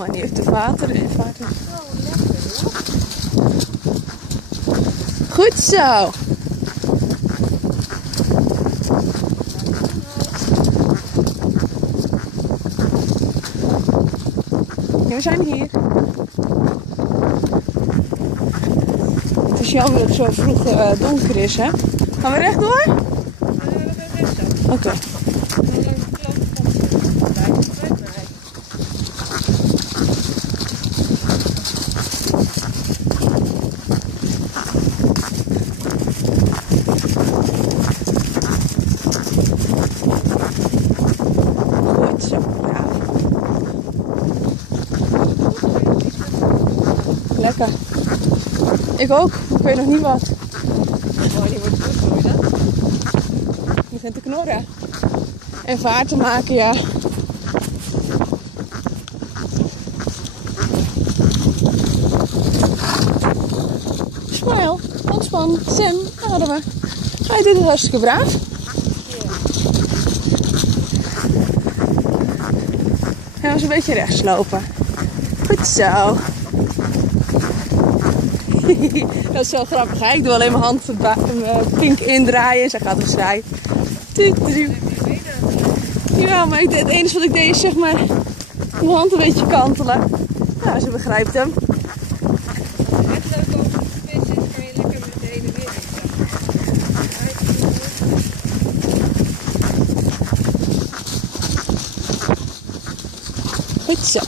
maar die heeft de water in. Goed zo. Ja, we zijn hier. Het is jammer dat het zo vroeg donker is, hè? Gaan we rechtdoor? Oké. Goed zo, ja. Lekker. Ik ook, ik weet nog niet wat. Oh, die wordt goed hoor, hè? Die begint te knorren. En vaart te maken, ja. Smile, ontspan, Sam, ademen. Hij doet het hartstikke braaf. Gaan we eens een beetje rechts lopen. Goed zo. Dat is zo grappig, hè? Ik doe alleen mijn hand pink indraaien en zij gaat opzij. Ja, maar het enige wat ik deed is zeg maar mijn hand een beetje kantelen. Ja, ze begrijpt hem. Het leuke over de vis is, kan je lekker met de hele wereld. Goed zo.